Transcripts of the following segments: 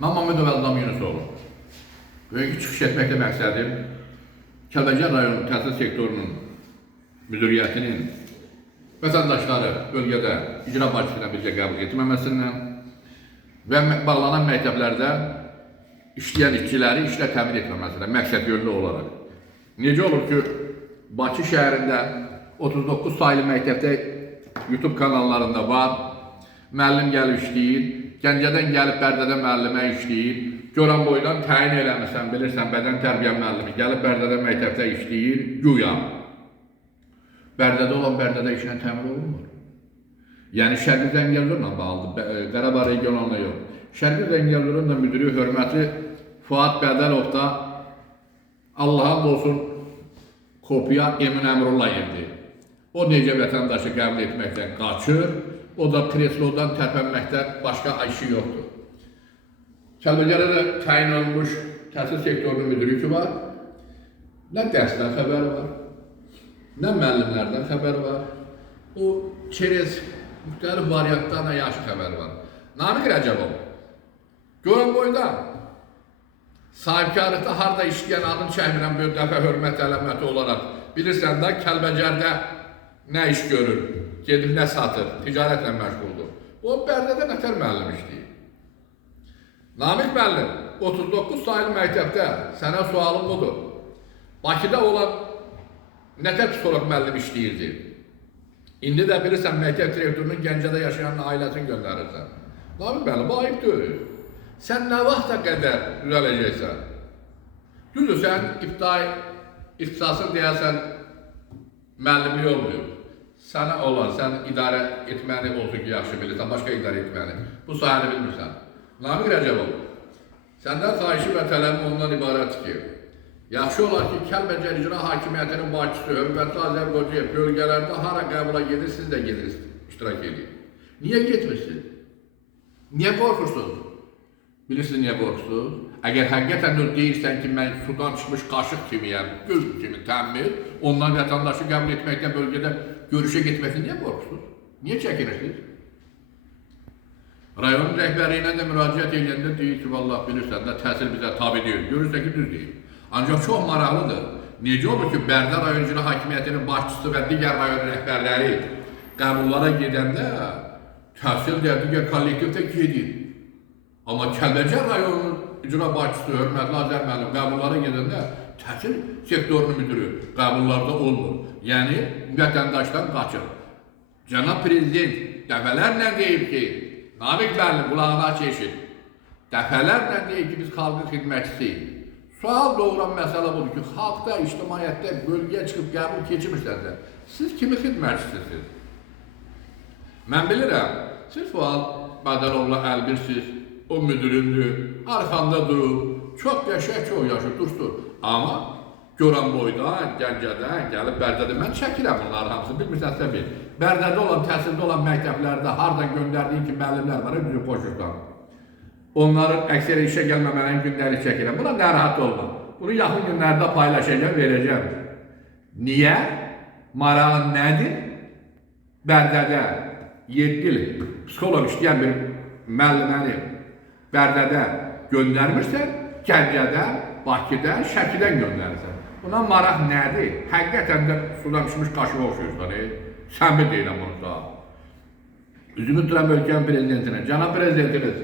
Mən Məmmədov Əldam Yunusoğlu. Bugünkü çıxış etməkdə məqsədim Kəlbəcər rayonu təhsil sektorunun müdiriyyətinin vətəndaşları bölgədə icra başçısına birgə qəbul etməməsindən və bağlanan məktəblərdə işləyən işçiləri işlə təmin etməməsindən məqsəd yönlü olaraq. Necə olur ki, Bakı şəhərində 39 sayılı məktəbdə YouTube kanallarında var, müəllim gəlib işləyir, Gəncədən gəlib Bərdədə müəllimə işləyir, Goranboydan təyin eləmirsən, bilirsən, bədən tərbiyə müəllimi gəlib Bərdədə məktəbdə işləyir, güya. Bərdədə olan Bərdədə işlə təmin olunmur. Yəni Şərqi Zəngəldurla bağlıdır, Qarabağ regionalına yox. Şərqi Zəngəldurun da müdürü hörməti Fuad Bədəlov da Allah'a olsun kopya Emin Əmrullayevdir. O necə vətəndaşı qəbul etməkdən qaçır, o da kreslodan tərpənməkdən başqa işi yoxdur. Kəlbəcərdə də təyin olunmuş təhsil sektorunun müdürü ki var, nə dərsdən xəbər var, nə müəllimlərdən xəbər var, o çerez müxtəlif variantlarla yaxşı xəbər var. Namiq Rəcəbov, Goranboyda sahibkarlıqda harada işləyən adını çəkmirəm bir dəfə hörmət əlaməti olaraq, bilirsən də Kəlbəcərdə nə iş görür, gedib nə satır, ticarətlə məşğuldur. O Bərdədə nətər müəllim işləyir. Namiq müəllim, 39 sayılı məktəbdə sənə sualım budur. Bakıda olan nətər psixoloq müəllim işləyirdi. İndi də bilirsən, məktəb direktorunun Gəncədə yaşayan ailəsini göndərirsən. Namiq müəllim, bu ayıb deyil. Sən nə vaxta qədər düzələcəksən? Düzdür, sən ixtisasın deyəsən müəllimlik olmuyor. Sənə olan, sən idarə etməni olsun ki, yaxşı bilirsən, başqa idarə etməni. Bu sahəni bilmirsən. Namiq Rəcəbov, səndən xahişi və tələbim ondan ibarətdir ki, yaxşı olar ki, Kəlbəcər İcra Hakimiyyətinin başçısı, hörmətli Azərbaycan bölgələrdə hara qəbula gedir, siz də gedirsiniz, iştirak edin. Niyə getmirsiniz? Niyə qorxursunuz? Bilirsiniz niyə qorxursunuz? Əgər həqiqətən deyirsən ki, mən sudan çıxmış qaşıq kimiyəm, göz kimi təmmir, ondan vətəndaşı qəbul etməkdən bölgədə görüşə getməkdən niyə qorxursunuz? Niyə çəkinirsiniz? Rayonun rəhbərliyinə də müraciət edəndə deyir ki, vallahi bilirsən də təhsil bizə tabi deyil, görürsən ki, düz deyil. Ancaq çox maraqlıdır. Necə olur ki, Bərdə rayon icra hakimiyyətinin başçısı və digər rayon rəhbərləri qəbullara gedəndə təhsil də digər kollektivdə gedir. Amma Kəlbəcər rayonunun icra başçısı, hörmətli Azər müəllim qəbullara gedəndə təhsil sektorunun müdürü qəbullarda olmur. Yəni, vətəndaşdan qaçır. Cənab Prezident dəfələrlə deyib ki, Namiq müəllim qulağına keçin. Dəfələrlə deyib ki, biz xalqın xidmətçisiyik. Sual doğuran məsələ budur ki, xalqda, ictimaiyyətdə bölgəyə çıxıb qəbul keçirsəndə, siz kimi xidmətçisiniz? Mən bilirəm, siz Fuad Bədəlovla əlbirsiz, o müdüründür, arxanda durub, çox qəşək, çox yaxşı dursun. Amma Goranboydan, Gəncədən gəlib Bərdədə, mən çəkirəm bunları hamısını, bilmirsənsə bil. Bərdədə olan, təhsildə olan məktəblərdə hardan göndərdiyin ki, müəllimlər var, bizim poçutdan. Onların əksəri işə gəlməmənin günləri çəkirəm. Buna narahat olma. Bunu yaxın günlərdə paylaşacağım, verəcəm. Niyə? Marağın nədir? Bərdədə 7 il psixolog işləyən bir müəlliməni Bərdədə göndərmirsən, Gəncədə, Bakıda, Şəkidən göndərirsən. Buna maraq nədir? Həqiqətən də sudan düşmüş qaşığa oxşuyursan. Səmimi deyiləm onu da. Üzümü tuturam ölkənin prezidentinə. Cənab prezidentiniz,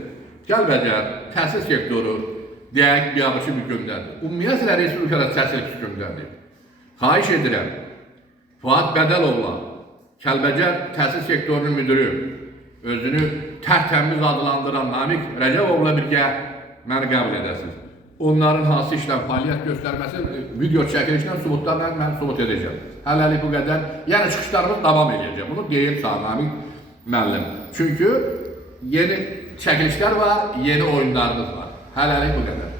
Kəlbəcər təhsil sektoru deyək biabışı bir gündədir. Ümumiyyətlə Respublikada təhsil gündədir. Xahiş edirəm, Fuad Bədəlovla Kəlbəcər təhsil sektorunun müdürü, özünü tərtəmiz adlandıran Namiq Rəcəbovla birgə məni qəbul edəsiniz. Onların hansı işlə fəaliyyət göstərməsi, video çəkilişlə subutlarla mən subut edəcəm. Hələlik bu qədər, yəni çıxışlarımız davam edəcəm. Bunu deyim sağ Namiq müəllim. Çünki yeni çəkilişlər var, yeni oyunlarımız var. Hələlik bu qədər.